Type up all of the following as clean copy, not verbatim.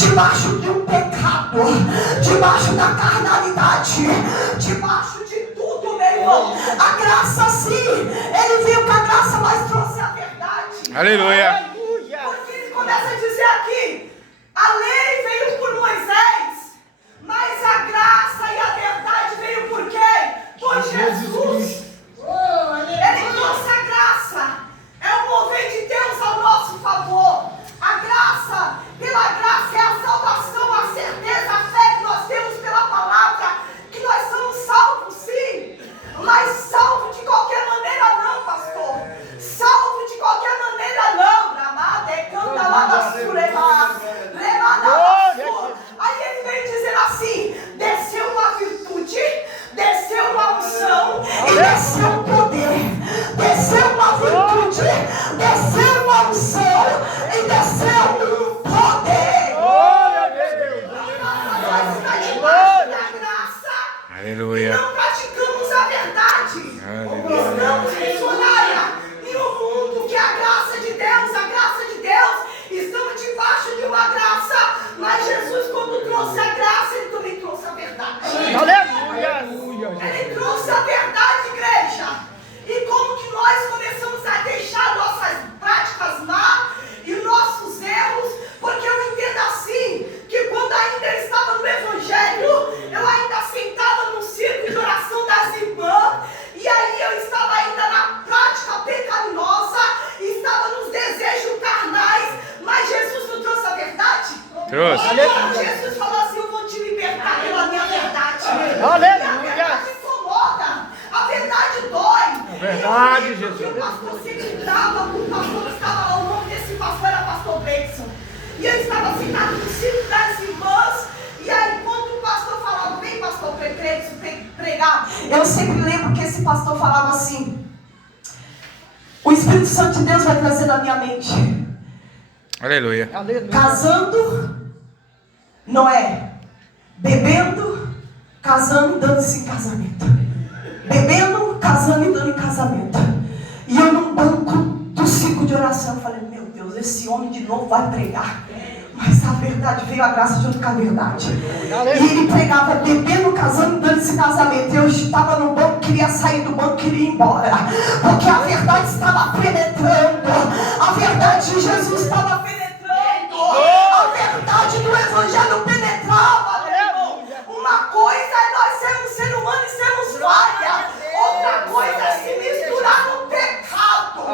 debaixo de um pecado, debaixo da carnalidade, debaixo de tudo, meu irmão. A graça, sim, ele veio com a graça, mas trouxe a verdade. Aleluia. Porque ele começa a dizer aqui: a lei veio por Moisés, mas a graça e a verdade veio por quem? Por Jesus. Ele trouxe a graça. É o mover de Deus ao nosso favor. A graça, pela graça é a salvação, a certeza, a fé que nós temos pela palavra, que nós somos salvos, sim, mas salvo de qualquer maneira não, pastor. Salvo de qualquer maneira não. Aí ele vem dizendo assim: desceu uma virtude, desceu uma unção e desceu um poder. Desceu uma virtude, desceu uma unção e desceu um poder. Nós estamos debaixo da graça. Aleluia. E não praticamos a verdade. Aleluia. Estamos missionária em um mundo que a graça de Deus, estamos debaixo de uma graça, mas Jesus, quando trouxe a graça, ele também trouxe a verdade. Aleluia. Ele trouxe a verdade, igreja. E como que nós começamos a deixar nossas práticas más e nossos erros, porque eu entendo assim, que quando ainda eu estava no Evangelho, eu ainda sentava no círculo de oração das irmãs, e aí eu estava ainda na prática pecaminosa, estava nos desejos carnais, mas Jesus não trouxe a verdade? Trouxe. Jesus falou assim: eu vou te libertar pela minha verdade. Aleluia. E a verdade incomoda, a verdade dói. Verdade, Eu lembro que Jesus. o pastor sempre brava com o pastor que estava lá, o nome desse pastor era pastor Benson. E eu estava sentado no círculo das irmãs, e aí quando o pastor falava: vem pastor Benson pregar, eu sempre lembro que esse pastor falava assim: o Espírito Santo de Deus vai trazer na minha mente. Aleluia. Casando, não é? Bebendo, casando e dando-se em casamento. Bebendo, casando e dando em casamento. E eu num banco do ciclo de oração, eu falei: meu Deus, esse homem de novo vai pregar. Mas a verdade veio, a graça junto com a verdade. E ele pregava bebendo, casando e dando-se em casamento. Eu estava no banco, queria sair do banco, queria ir embora. Porque a verdade estava penetrando. A verdade de Jesus estava penetrando. A verdade do Evangelho penetrava, meu irmão. Uma coisa é nós sermos ser humano e sermos falha. Outra coisa é se misturar no pecado.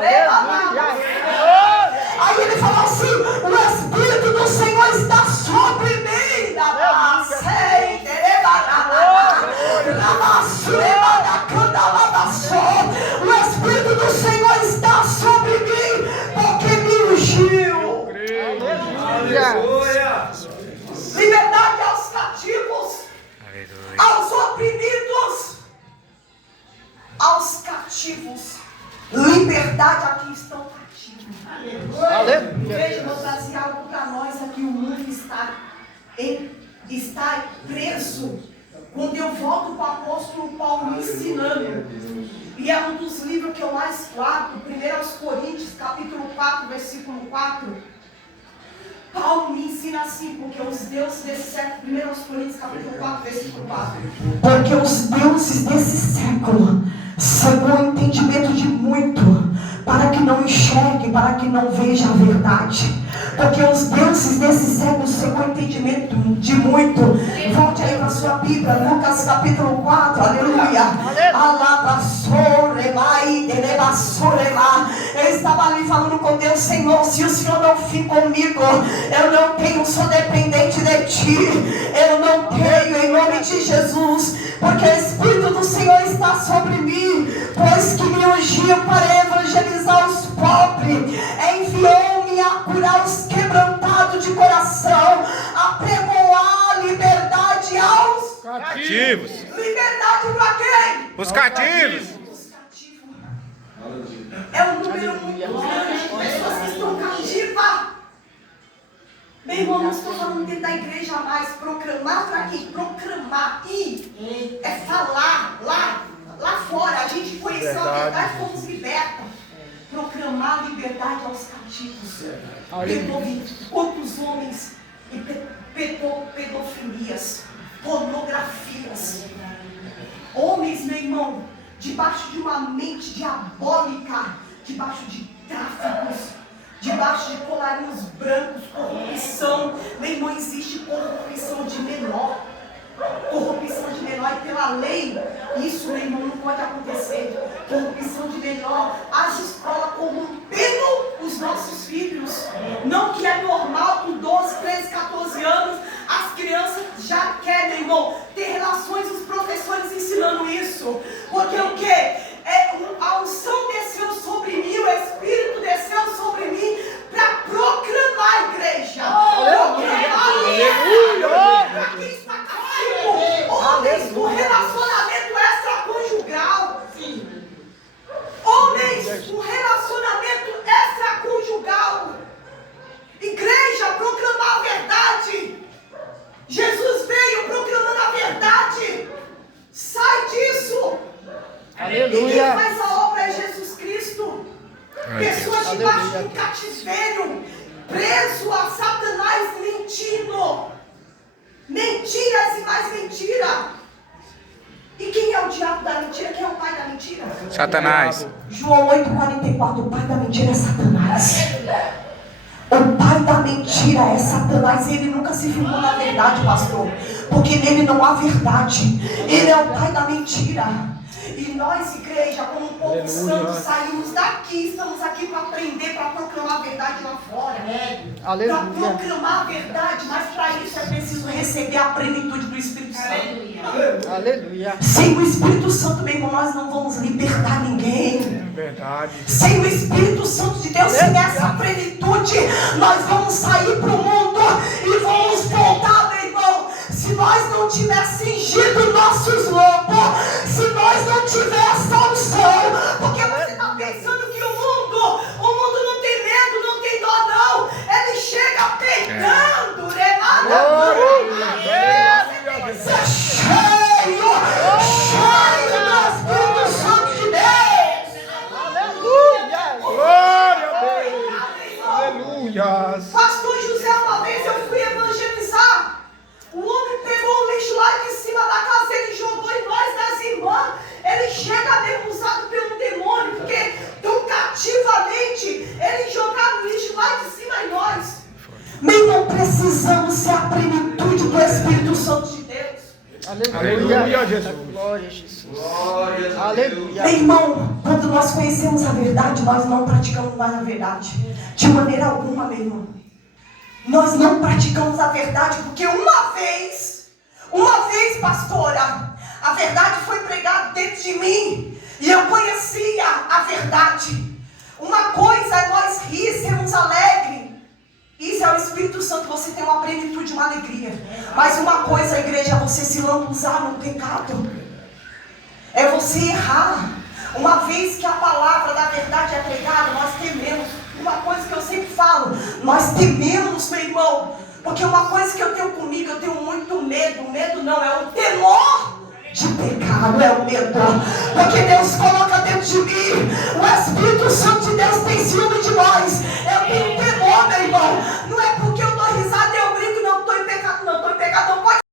Aí ele falou assim: o Espírito do Senhor está sobre mim. O Espírito do Senhor está sobre mim, porque me ungiu. Liberdade aos cativos, aos oprimidos, aos cativos. Liberdade a quem estão cativos. Veja, eu vou trazer algo para nós aqui. O mundo está preso. Quando eu volto para o apóstolo Paulo me ensinando, e é um dos livros que eu mais guardo, 1 Coríntios, capítulo 4, versículo 4. Paulo me ensina assim: porque os deuses desse século, 1 Coríntios, capítulo 4, versículo 4. Porque os deuses desse século cegou o entendimento de muito, para que não enxergue, para que não veja a verdade. Porque os deuses desse século cegou o entendimento de muito. Volte aí para a sua Bíblia, Lucas capítulo 4, aleluia. Eu estava ali falando com Deus: Senhor, se o Senhor não fica comigo, eu não tenho, sou dependente de Ti. Eu não tenho, em nome de Jesus, porque o Espírito do Senhor está sobre mim, pois que me ungiu para evangelizar os pobres, enviou-me a curar os quebrantados de coração, a pregoar liberdade aos Cativos. Liberdade para quem? Os cativos. Os cativos. É um número muito grande de pessoas que estão cativas. Meu irmão, não estou falando dentro da igreja mais. Proclamar para quê? Proclamar. E é falar lá fora. A gente conheceu a verdade e fomos libertos. Proclamar liberdade aos cativos. Eu ouvi quantos homens e pedofilias, pornografias. Homens, meu irmão, debaixo de uma mente diabólica, debaixo de tráficos, debaixo de colarinhos brancos, corrupção. Meu irmão, existe corrupção de menor. Corrupção de menor, e pela lei, isso, meu irmão, não pode acontecer. Corrupção de menor, as escolas corrompendo os nossos filhos. Não que é normal, com 12, 13, 14 anos, as crianças já querem, meu irmão, ter relações, os professores ensinando isso. Porque o quê? A unção desceu sobre mim, o Espírito desceu sobre mim para proclamar a igreja. Para quem está caindo, homens com relacionamento extraconjugal. Homens com relacionamento extraconjugal. Igreja, proclamar a verdade. Jesus veio proclamando a verdade. Sai disso. Aleluia. E quem faz a obra é Jesus Cristo. Pessoas debaixo do cativeiro, preso a Satanás, mentindo. Mentiras e mais mentira. E quem é o diabo da mentira? Quem é o pai da mentira? Satanás. João 8,44. O pai da mentira é Satanás. O pai da mentira é Satanás. Ele nunca se firmou na verdade, pastor, porque nele não há verdade. Ele é o pai da mentira. E nós, igreja, como um povo santo, saímos daqui, estamos aqui para aprender, para proclamar a verdade lá fora. Para proclamar a verdade, mas para isso é preciso receber a plenitude do Espírito Santo. Aleluia. Sem o Espírito Santo, meu irmão, nós não vamos libertar ninguém. Verdade. Sem o Espírito Santo de Deus, sem essa plenitude, nós vamos sair para o mundo e vamos voltar, meu irmão. Se nós não tivermos cingido nossos lombos, se nós não tivermos essa unção, porque você está pensando que o mundo não tem medo, não tem dó, não. Ele chega peitando, Você é cheio do Espírito Santo de Deus. Aleluia. Glória a Deus. Aleluia. Pastor José, uma vez eu fui evangelizar. O homem pegou o lixo lá de cima da casa, ele jogou em nós das irmãs. Ele chega mesmo usado pelo demônio, porque tão cativamente ele jogava o lixo lá de cima em nós. Meu irmão, precisamos ser a plenitude do Espírito Santo de Deus. Aleluia, Jesus. Glória a Jesus. Glória a Aleluia. Meu irmão, quando nós conhecemos a verdade, nós não praticamos mais a verdade. De maneira alguma, meu irmão. Nós não praticamos a verdade, porque uma vez, pastora, a verdade foi pregada dentro de mim, e eu conhecia a verdade. Uma coisa é nós rir, sermos alegres. Isso é o Espírito Santo, você tem uma plenitude, uma alegria. Mas uma coisa, igreja, é você se lambuzar no pecado. É você errar. Uma vez que a palavra da verdade é pregada, nós tememos. Uma coisa que eu sempre falo, nós tememos, meu irmão. Porque uma coisa que eu tenho comigo, eu tenho muito medo. Medo não, é o temor de pecado, é o medo. Porque Deus coloca dentro de mim, o Espírito Santo de Deus tem ciúme de nós. Eu tenho temor, meu irmão.